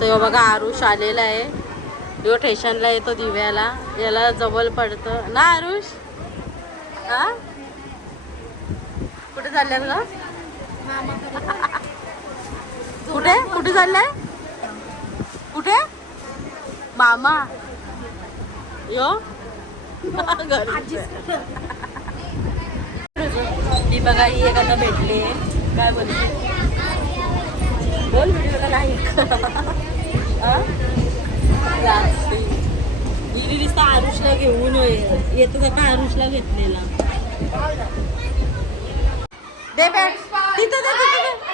तो बघा आरुष आलेला आहे. यो स्टेशनला येतो दिव्याला. याला जवळ पडतं ना आरुष. हा कुठे चालल्यात ग? कुठे कुठे चाललाय? कुठे मामा यो ती बघा ही एखादा भेटली. काय बोलते बोल व्हिडिओला नाही. दिसता आरुषला घेऊन येतो आता आरुषला घेतलेला. दे बॅग तिथं दे तिथं.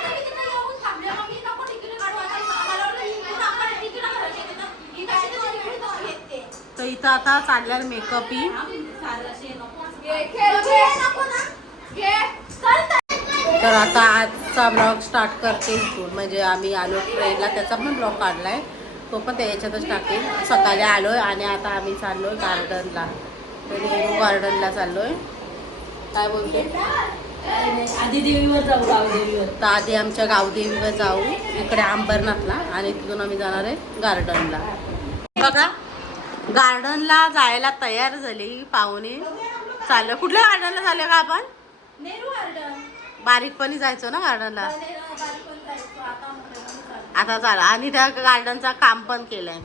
तर इथं आता चालल्या मेकअप ही. तर आता आजचा ब्लॉग स्टार्ट करते इथून. म्हणजे आम्ही आलो ट्रेनला त्याचा पण ब्लॉग काढलाय. तो पण त्याच्यातच टाकेल. सकाळी आलोय आणि आता आम्ही चाललोय गार्डनला. तर नेहरू गार्डनला चाललोय. काय बोलते आधी देवीवर जाऊ गावदेवीवर. तर आधी आमच्या गावदेवीवर जाऊ इकडे अंबरनाथला आणि तिथून आम्ही जाणार आहे गार्डनला. बघा गार्डनला जायला तयार झाली पाहुणे. चाललं कुठल्या गार्डनला झालं का आपण? नेहरू गार्डन. बारीकपणी जायचो ना गार्डनला. आता चाल. आणि त्या गार्डनचा काम पण केलंय.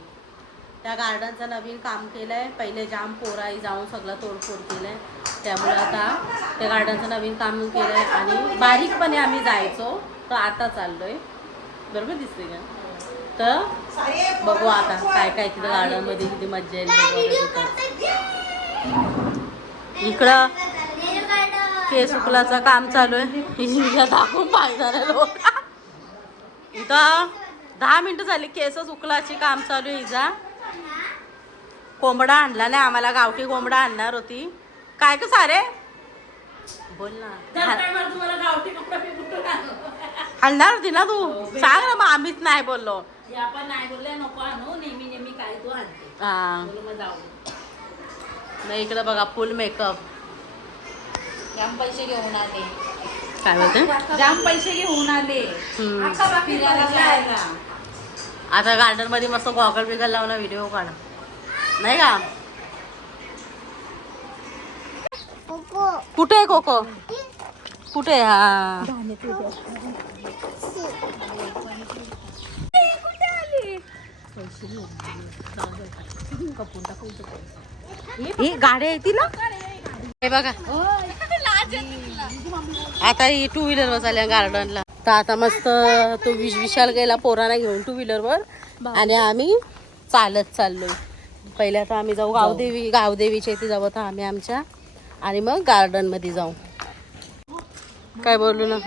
त्या गार्डनचं नवीन काम केलंय. पहिले जाम पोराई जाऊन सगळं तोडफोड केलंय. त्यामुळे आता त्या गार्डनचं नवीन काम केलंय आणि बारीकपणे आम्ही जायचो. तर आता चाललोय. बरोबर दिसते का? तर बघू आता काय काय तिथं गार्डनमध्ये किती मज्जा येईल. इकडं केस उकलाचं काम चालू आहे. दाखवून पाहिजे लोक. इथं 10 मिनिटं झाली केसच उकलाची काम चालू आहे. हिजा कोंबडा आणला नाही आम्हाला. गावठी कोंबडा आणणार होती. काय का सारे बोल ना. आणणार होती ना तू. सांग ना. मग आम्हीच नाही बोललो. आपण नाही बोलले नको आणू. नेहमी नेहमी काय तू आणते. हा नाही इकडे बघा फुल मेकअप. जाम पैसे घेऊन आले. काय बोलते जाम पैसे घेऊन आले. आता गार्डन मध्ये मस्त गॉगल बिगल लावून व्हिडिओ काढ नाही का. कुठे आहे कोको? कुठे? हा ही गाड्या येतील ना. हे बघा आता ही 2 व्हीलर वर चालल्या गार्डनला. तर आता मस्त तो विशाल गेला पोरांना घेऊन 2 व्हीलर वर आणि आम्ही चालत चाललोय. पहिले आता आम्ही जाऊ गावदेवीच्या इथे जाऊ आता आम्ही आमच्या आणि मग गार्डन मध्ये जाऊ. काय बोलू ना.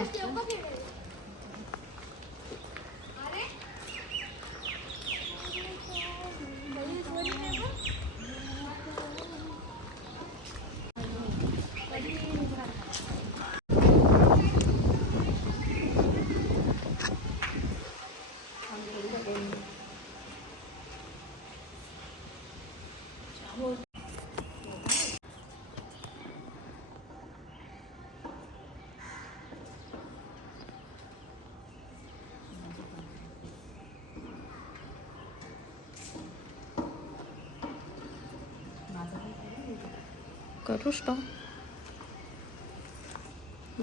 करूच तो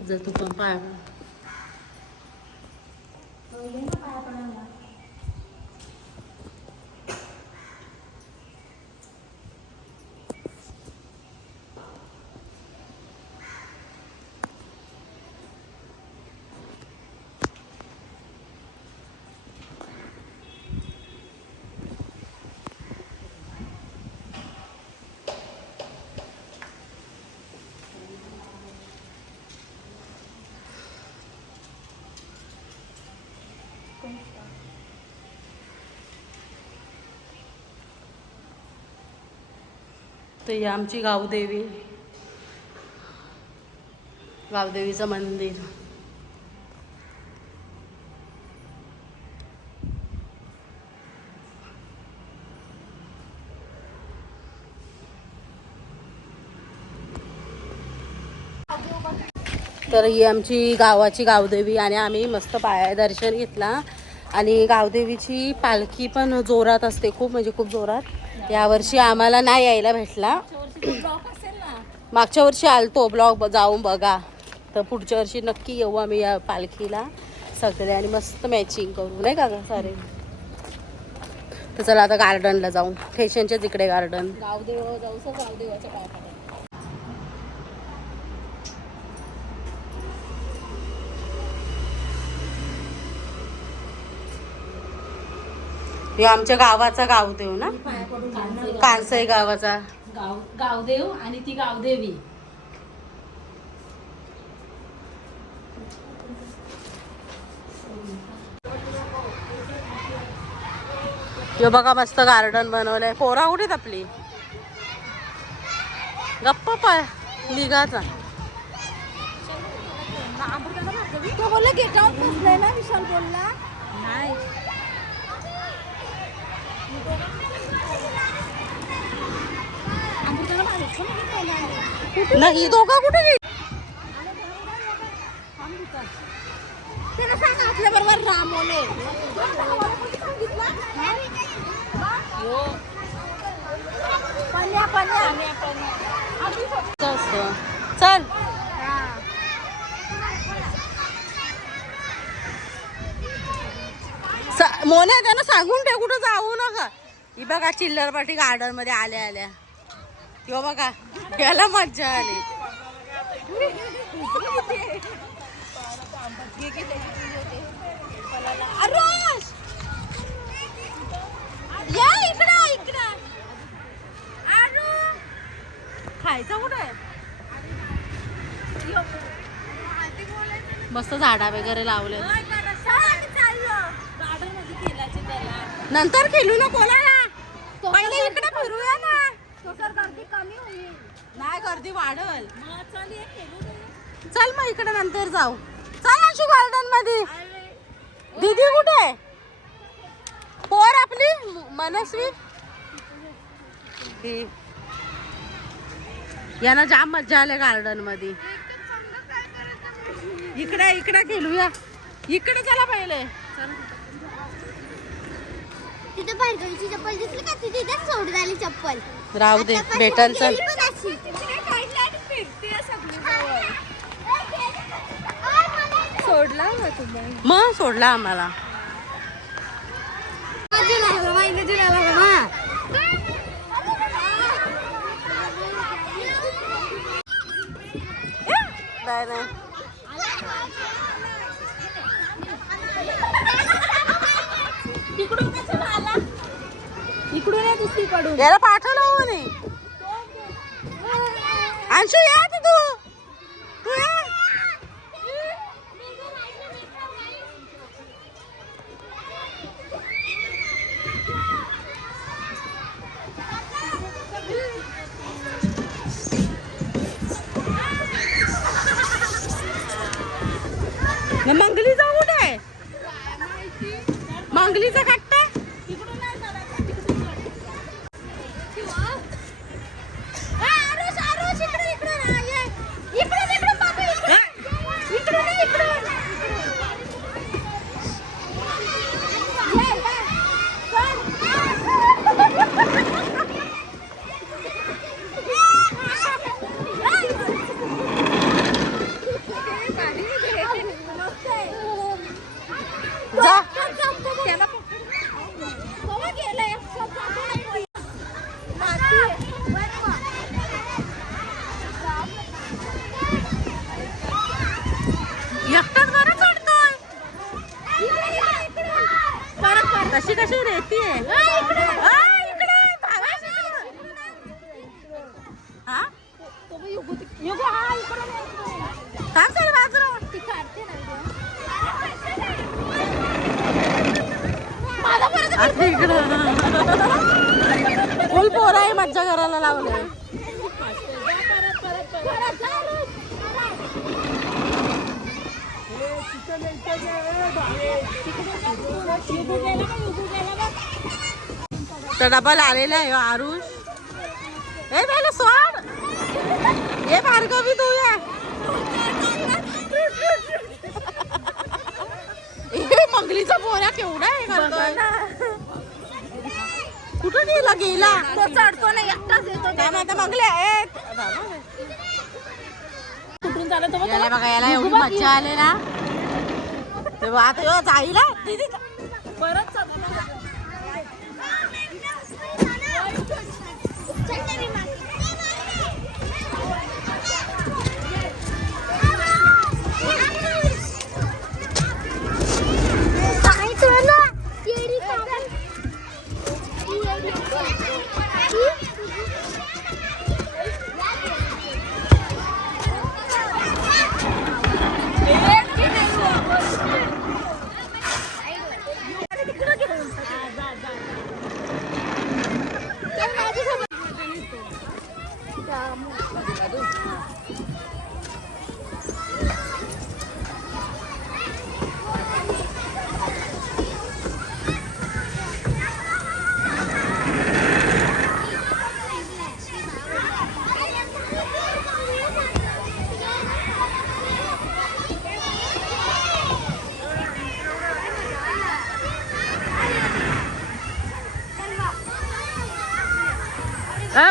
जर तू पण पाय तर ही आमची गावदेवीचं मंदिर. तर ही आमची गावाची गावदेवी आणि आम्ही मस्त पाया दर्शन घेतला आणि गावदेवीची पालखी पण जोरात असते खूप, म्हणजे खूप जोरात. यावर्षी आम्हाला नाही यायला भेटला. मागच्या वर्षी आलतो ब्लॉग जाऊन बघा. तर पुढच्या वर्षी नक्की येऊ आम्ही या पालखीला सगळे आणि मस्त मॅचिंग करू, नाही का ग सारे. तर चला आता गार्डनला जाऊ, स्टेशनच्याच इकडे गार्डन. गावदेव जाऊस गावदेवाच्या पाया. हे आमच्या गावाचा गावदेव ना, कांसई गावाचा गावदेव आणि ती गावदेवी. हे बघा मस्त गार्डन बनवलंय. पोरा कुठेत आपली, गप्पा पाय निघाचा. तो बोलला गेट आउट बसलाय ना, विशाल बोलला नाही. नाही दोघं कुठे गेली? त्याला सांग आपल्या बरोबर रामोले. चल मोने त्यांना सांगून ठेव कुठं जाऊ नका. ही बघा चिल्लरपाटी गार्डन मध्ये आल्या आल्या. किंवा बघा याला मज्जा आली. खायचं कुठे? मस्त झाडा वगैरे लावले. नंतर खेळू ना कोणाला, पहिले इकडे फिरूया ना. गर्दी कमी होईल, नाही गर्दी वाढल. चल मग इकडे नंतर जाऊ. चल अंशू गार्डन मध्ये. दीदी कुठे? पोर आपली मनस्वी. यांना जाम मज्जा आली गार्डन मध्ये. इकडे इकडे खेळूया. इकडे चला पहिले. तिथे पायगळीची चप्पल दिसली का? तिथे सोड झाली चप्पल. राहू दे भेटल. चल सोडला ना तुम्ही. मग सोडला आम्हाला. नाही नाही इकडून आहे दुसरीकडून. याला पाठवलं हो नाही. अंशू या तू तू या. मंगली जाऊ कुठे? मंगलीचा कट्टा. कशी कशी रेती आहे. फुल पोरा आहे मज्जा करायला लावले. तर डबल आलेला आहे आरुष. हे पहिले सोड. हे भार्गवी तू ये. मंगलीचा पोऱ्या केवढा आहे करतोय. कुठं गेला तो चढतो ना एकटाच येतो. काय माहिती मंगल्या कुठून झालं तो याला बघा, याला एवढी मज्जा आली ना तेव्हा. आता यो जाईला दीदी परत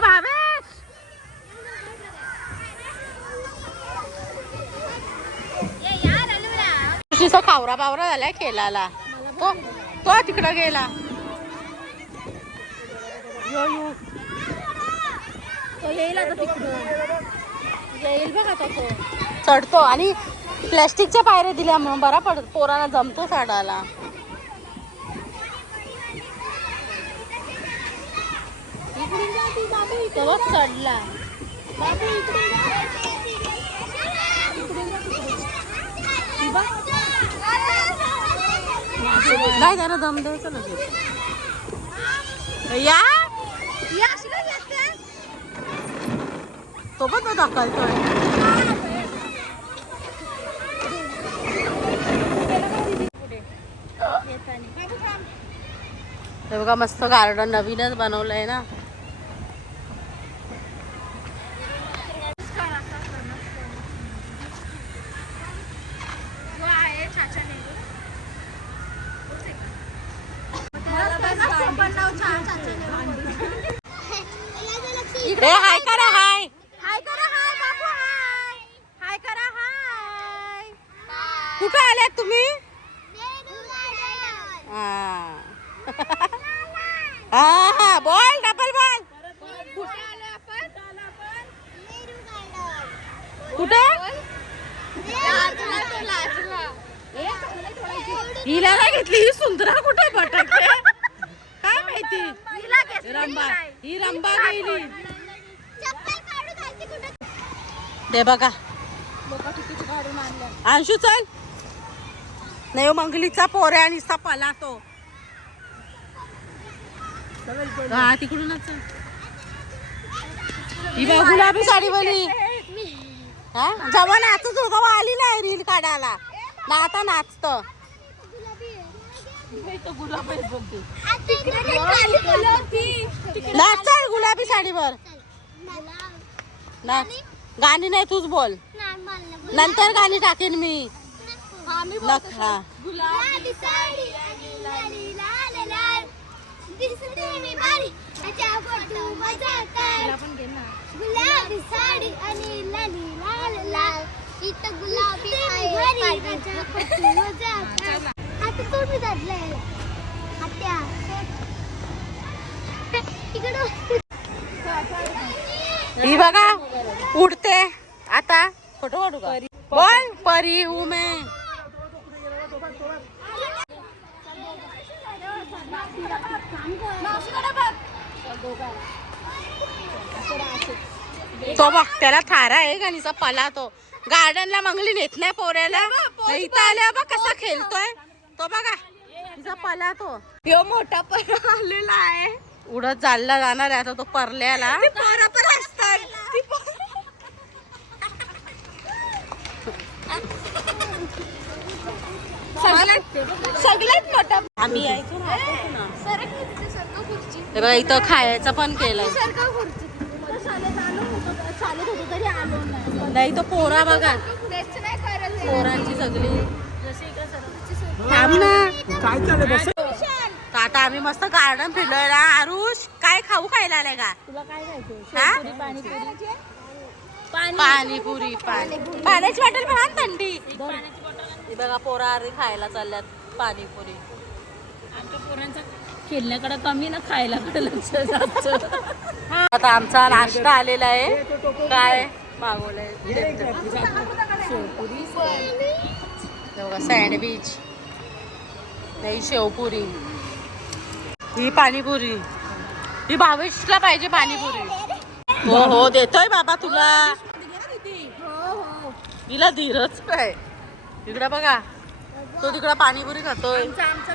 भावेश तुझा खावरा बावरा झालाय खेळायला. तो तो तिकडं गेला. यो यो तो येईल आता तिकडून. येईल बघा तो चढतो. आणि प्लॅस्टिकच्या पायऱ्या दिल्या म्हणून बरा पडत पोरांना जमतो चढायला. तेव्हाच चढला. नाही त्याला दम द्यायचं ना या तो पण तो ढकलतोय. हे बघा मस्त गार्डन नवीनच बनवलंय ना. इकडे हाय करा हाय. हाय करा हाय बाबू हाय. हाय करा हाय. कुठे आल्यात तुम्ही? हा बोल डबल बोल. कुठे आलो आपण? कुठे हिला नाही घेतली. ही सुंदरा कुठे भटकते काय माहिती. रंबा ही रंबा गेली. दे बघा अंशू चल. नाही मंगलीचा पोऱ्या आणि सपाला तो हा तिकडूनच. ही बघ गुलाबी साडी वाली. हा जेव्हा नाचत होता आली नाही रील काढायला ना. आता नाचत नाच चल गुलाबी साडीवर नाच. गाणी नाही तूच बोल. नंतर गाणी टाकेन मी. हा गुलाबी साडी आणि लाली लाल लाल दिसते मी भारी अच्छा फोटो मजा कर. गुलाबी साडी आणि लाली लाल लाल इथं गुलाबी आहे अच्छा फोटो मजा कर. आता तुम्ही धरलंय आत्या इकडं. ही बघा उडते. आता फोटो काढू का बोल. परी हूँ मैं. तो बघ त्याला थारा आहे गाणीचा पला. तो गार्डनला मंगली नेत नाही पोऱ्याला. इथं आल्या बघ कसा खेळतोय तो. बघा तिचा पला तो. यो मोठा पण आलेला आहे. उडत चालला जाणार आहे आता तो परल्याला. सगळ्यात मोठा. आम्ही यायचो ना. हे बघा इथं खायचं पण केलंय. नाही तो पोरा बघा पोरांची सगळी थांब ना. काय चाललंय बस तर आता आम्ही मस्त गार्डन फिरलोय ना. आरुष काय खायला आलाय का? तुला काय खायचं? हा? पाणीपुरी पाण्याची बॉटल पण आण थंडी. हे बघा पोरा खायला चालल्यात पाणीपुरी. आमच्या पोरांचा खेळण्याकडे कमी ना खायलाकडे लक्ष जातं. आता आमचा नाश्ता आलेला आहे. काय मागवलंय? सँडविच नाही, शेवपुरी, ही पाणीपुरी. ही भावेशला पाहिजे पाणीपुरी. हो हो देतोय बाबा तुला. हिला धीरच काय. इकडे बघा तो तिकडे पाणीपुरी खातोय,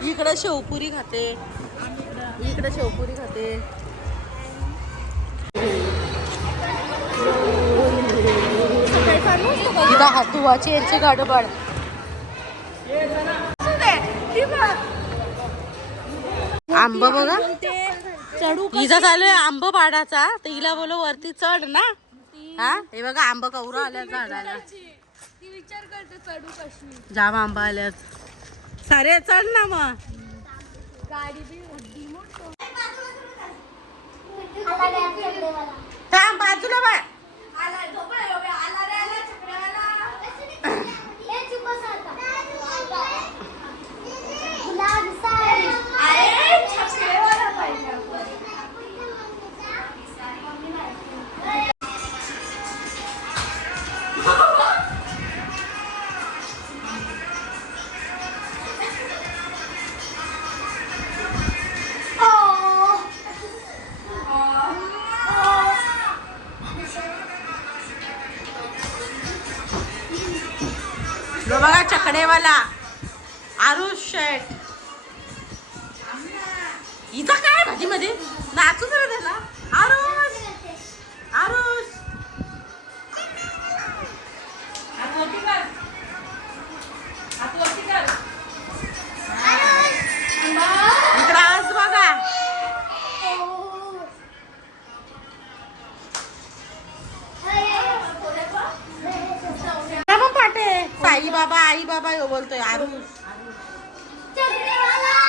इकडे शेवपुरी खाते, इकडे शेवपुरी खाते. इथं हात धुवाची यांची गडबड. आंब बघा हिचा चालू आहे आंब पाडाचा. तर हिला बोलो वरती चढ ना. हा हे बघा आंब कवरा आल्या झाडाला. विचार करते चढू कशी. जाम आंबा आल्यात. सारे चढ ना मग. गाडी बी उड्डी मोठो. थांब बाजूला बाय. बघा चकडेवाला आरुष शेट. हिचा काय भाजी मध्ये नाचू कर त्याला. आरुष आरुष इकडं आज बघा. साई बाबा आई बाबा यो बोलतोय आरुष.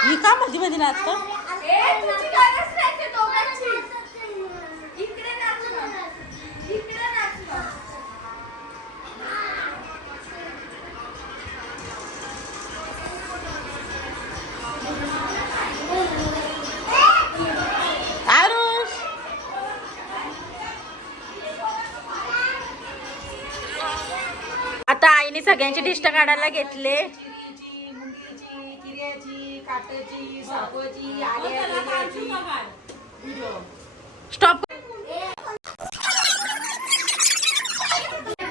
ही का मध्ये मध्ये नाचतो. आरुष आता आईने सगळ्यांची डिस्ट काढायला घेतले. स्टॉप.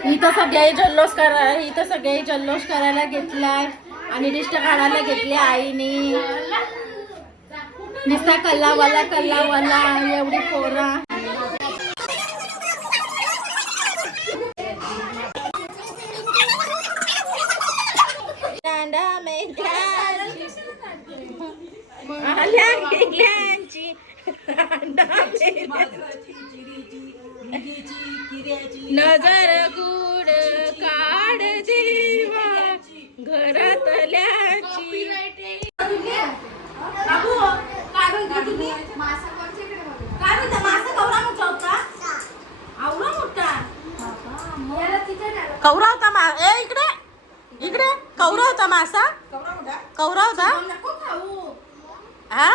इथं सगळे जल्लोष करायला घेतलाय आणि डिस्ट काढायला घेतले आईने. नुसता कल्लावाला एवढी पोरा. नजर गुड काढ जीवा घरातल्याची. कौरा होता इकडे इकडे कौरा होता मासा. कौरा होता हा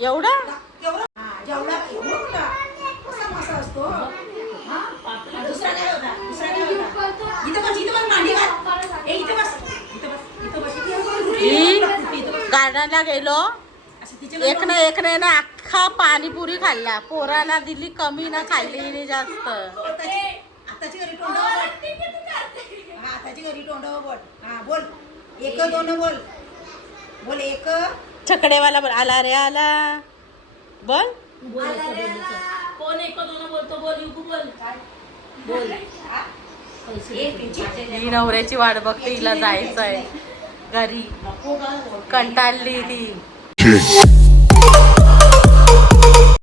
एवढा. गार्डनला गेलो. एक ना अख्खा पाणीपुरी खाल्ला. पोराला दिली कमी ना खाल्ली जास्त. आताची घरी तोंडावर बोल. हा बोल. एक दोन बोल. बोल एक. छकडेवाला बोल. आला रे आला बोल. कोण एक दोन बोलतो बोल. युकू बोल. बोल. ही नवऱ्याची वाट बघते. हिला जायचंय घरी. कंटाळली ती.